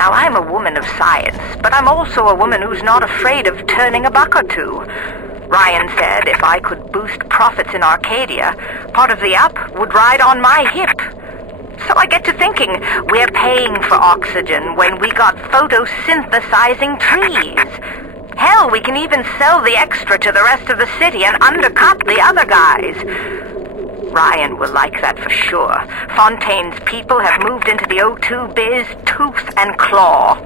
Now, I'm a woman of science, but I'm also a woman who's not afraid of turning a buck or two. Ryan said if I could boost profits in Arcadia, part of the up would ride on my hip. So I get to thinking, we're paying for oxygen when we got photosynthesizing trees. Hell, we can even sell the extra to the rest of the city and undercut the other guys. Ryan will like that for sure. Fontaine's people have moved into the O2 biz tooth and claw.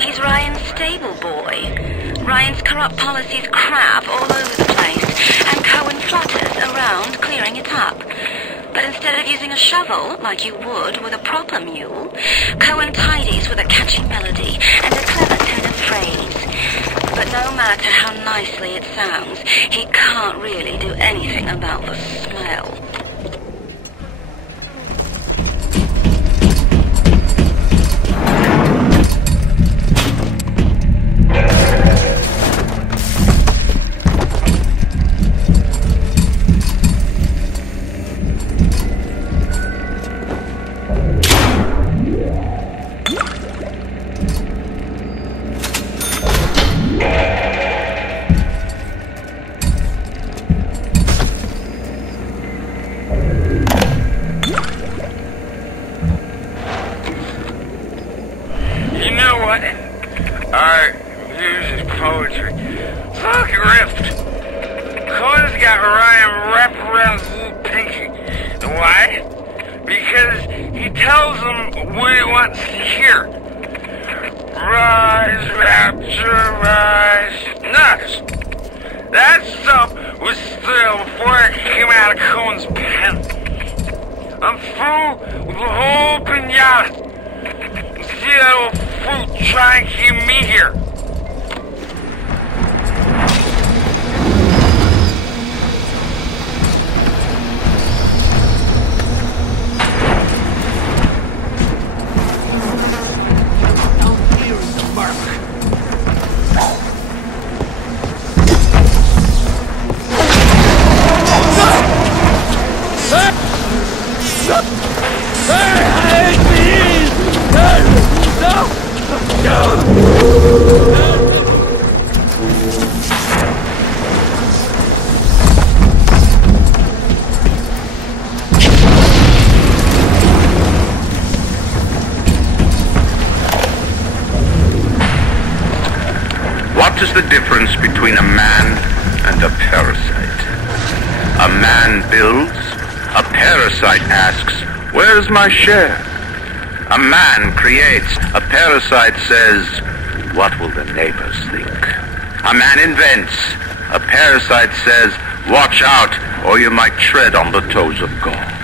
He's Ryan's stable boy. Ryan's corrupt policies crap all over the place, and Cohen flutters around clearing it up. But instead of using a shovel, like you would with a proper mule, Cohen tidies with a catchy melody and a clever turn of phrase. But no matter how nicely it sounds, he can't really do anything about the smell. Art uses poetry. Fuck ripped. Cohen's got Ryan wrapped around his little pinky. And why? Because he tells him what he wants to hear. Rise, rapture, rise. Nuts. That stuff was stale before it came out of Cohen's pen. I'm through with the whole pinata. See that old fruit trying to keep me here. Out here is the mark. What is the difference between a man and a parasite? A man builds, a parasite asks, where's my share? A man creates, a parasite says, what will the neighbors think? A man invents, a parasite says, watch out, or you might tread on the toes of God.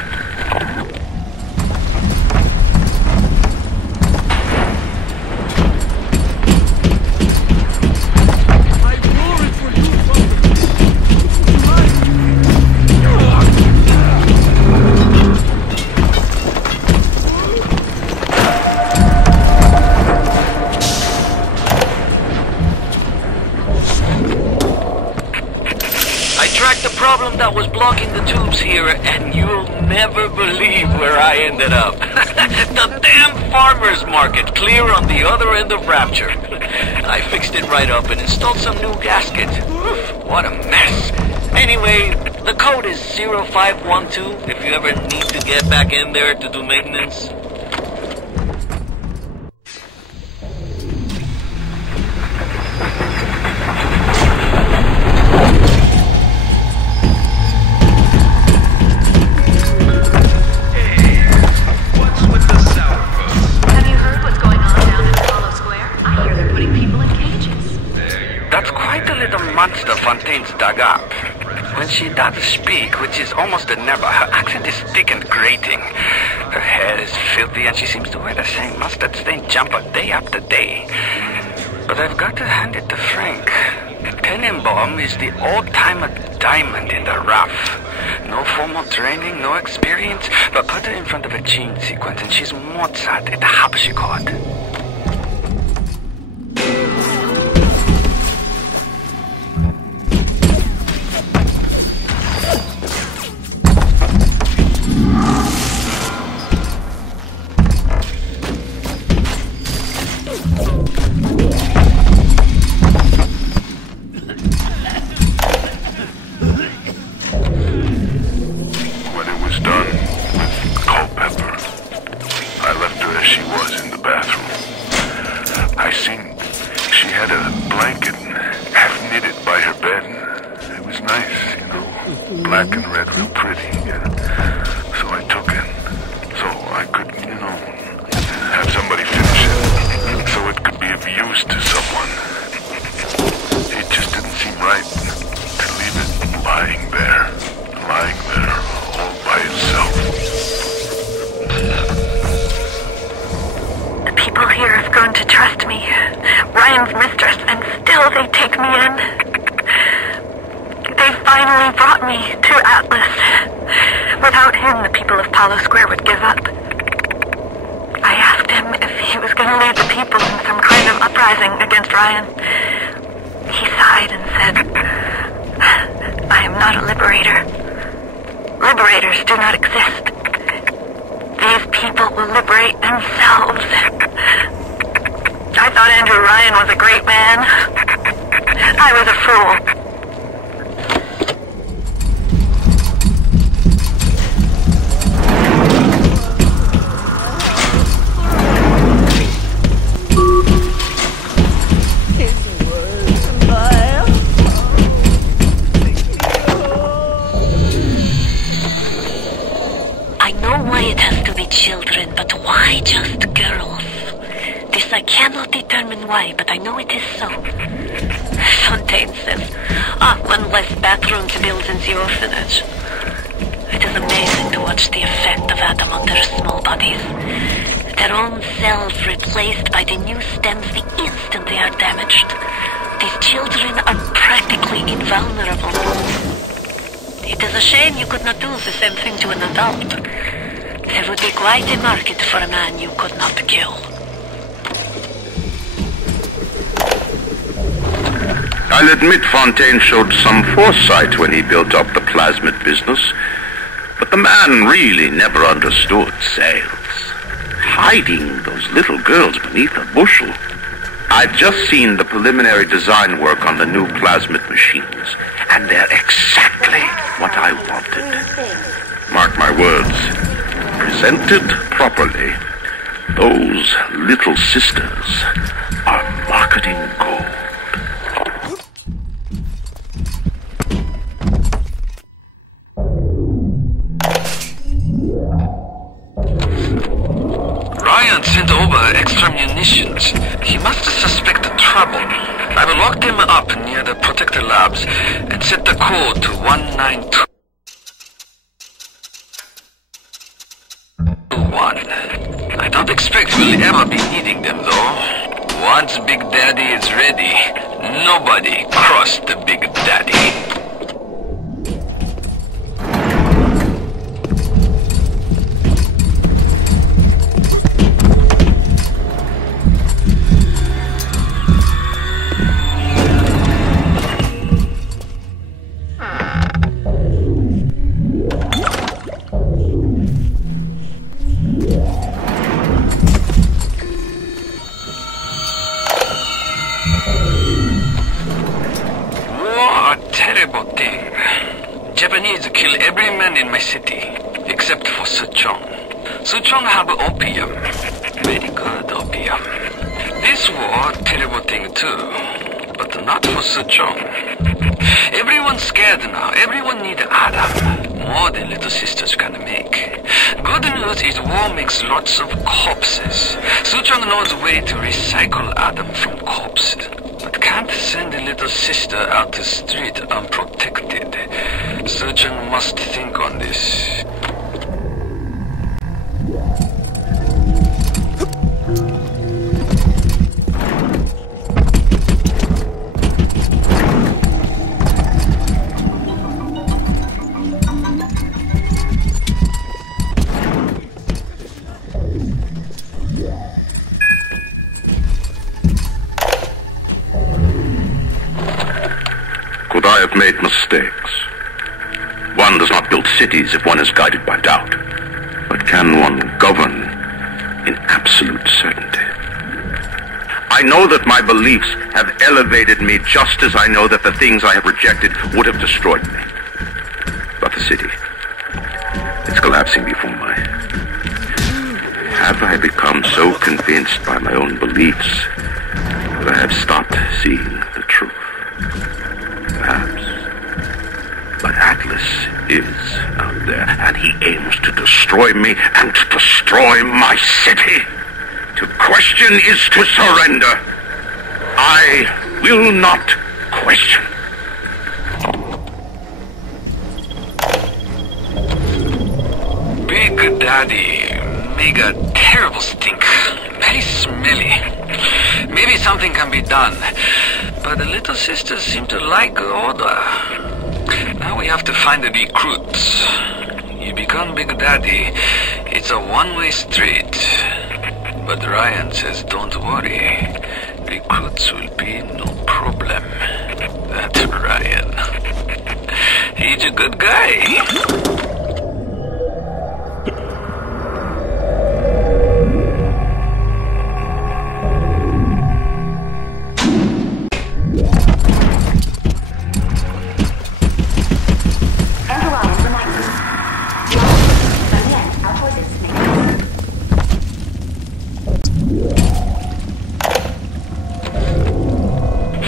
I tracked the problem that was blocking the tubes here, and you'll never believe where I ended up. The damn farmer's market, clear on the other end of Rapture. I fixed it right up and installed some new gasket. What a mess. Anyway, the code is 0512 if you ever need to get back in there to do maintenance. Monster Fontaine's dug up. When she does speak, which is almost a never, her accent is thick and grating. Her hair is filthy and she seems to wear the same mustard-stained jumper day after day. But I've got to hand it to Frank. Tenenbaum is the old-timer diamond in the rough. No formal training, no experience, but put her in front of a gene sequence and she's Mozart at the harpsichord. Black and red, real pretty. So I took it. So I could, have somebody finish it. So it could be of use to someone. It just didn't seem right to leave it lying there all by itself. The people here have grown to trust me. Ryan's mistress, and still they take me in. They finally brought me to Atlas. Without him, the people of Palo Square would give up. I asked him if he was going to lead the people in some kind of uprising against Ryan. He sighed and said, I am not a liberator. Liberators do not exist. These people will liberate themselves. I thought Andrew Ryan was a great man. I was a fool. Why, but I know it is so. Fontaine says, one less bathroom to build in the orphanage. It is amazing to watch the effect of Adam on their small bodies. Their own cells replaced by the new stems the instant they are damaged. These children are practically invulnerable. It is a shame you could not do the same thing to an adult. There would be quite a market for a man you could not kill. I'll admit Fontaine showed some foresight when he built up the plasmid business, but the man really never understood sales. Hiding those little girls beneath a bushel. I've just seen the preliminary design work on the new plasmid machines, and they're exactly what I wanted. Mark my words, presented properly, those little sisters are marketing gold. Sent over extra munitions. He must have suspected trouble. I've locked him up near the protector labs and set the code to 192.1. I don't expect we'll ever be needing them, though. Once Big Daddy is ready, nobody crossed the Big Daddy. every man in my city, except for Suchong. Suchong have opium. Very good opium. This war, terrible thing too, but not for Suchong. Everyone's scared now. Everyone need Adam. More than little sisters can make. Good news is war makes lots of corpses. Suchong knows a way to recycle Adam from corpses, but can't send a little sister out the street unprotected. Suchong must think on this. Could I have made mistakes? One does not build cities if one is guided by doubt. But can one govern in absolute certainty? I know that my beliefs have elevated me just as I know that the things I have rejected would have destroyed me. But the city, it's collapsing before my... Have I become so convinced by my own beliefs that I have stopped seeing the truth? Perhaps. But Atlas is out there, and he aims to destroy me and to destroy my city. To question is to surrender. I will not question. Big Daddy make a terrible stink. Very smelly. Maybe something can be done. But the little sisters seem to like order. Now we have to find the recruits. You become Big Daddy, it's a one-way street. But Ryan says don't worry. Recruits will be no problem. That's Ryan. He's a good guy.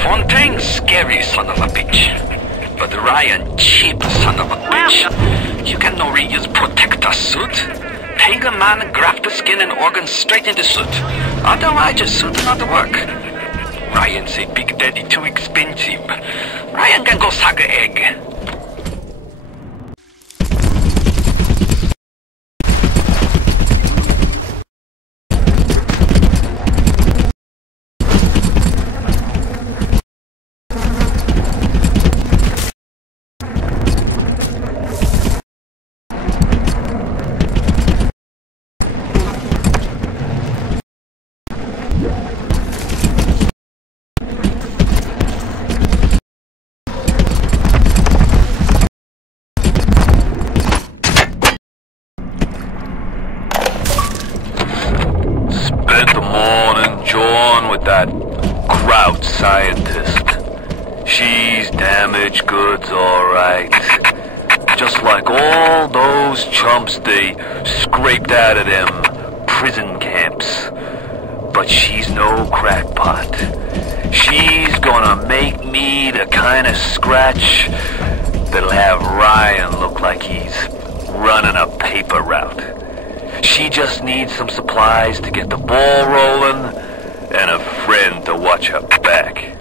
Fontaine, scary son of a bitch. But Ryan, cheap son of a bitch. You can no reuse protector suit. Take a man, graft the skin and organs straight into suit. Otherwise, your suit not work. Ryan say Big Daddy too expensive. Ryan can go suck an egg. That crowd scientist. She's damaged goods, alright. Just like all those chumps they scraped out of them prison camps. But she's no crackpot. She's gonna make me the kind of scratch that'll have Ryan look like he's running a paper route. She just needs some supplies to get the ball rolling and a friend to watch her back.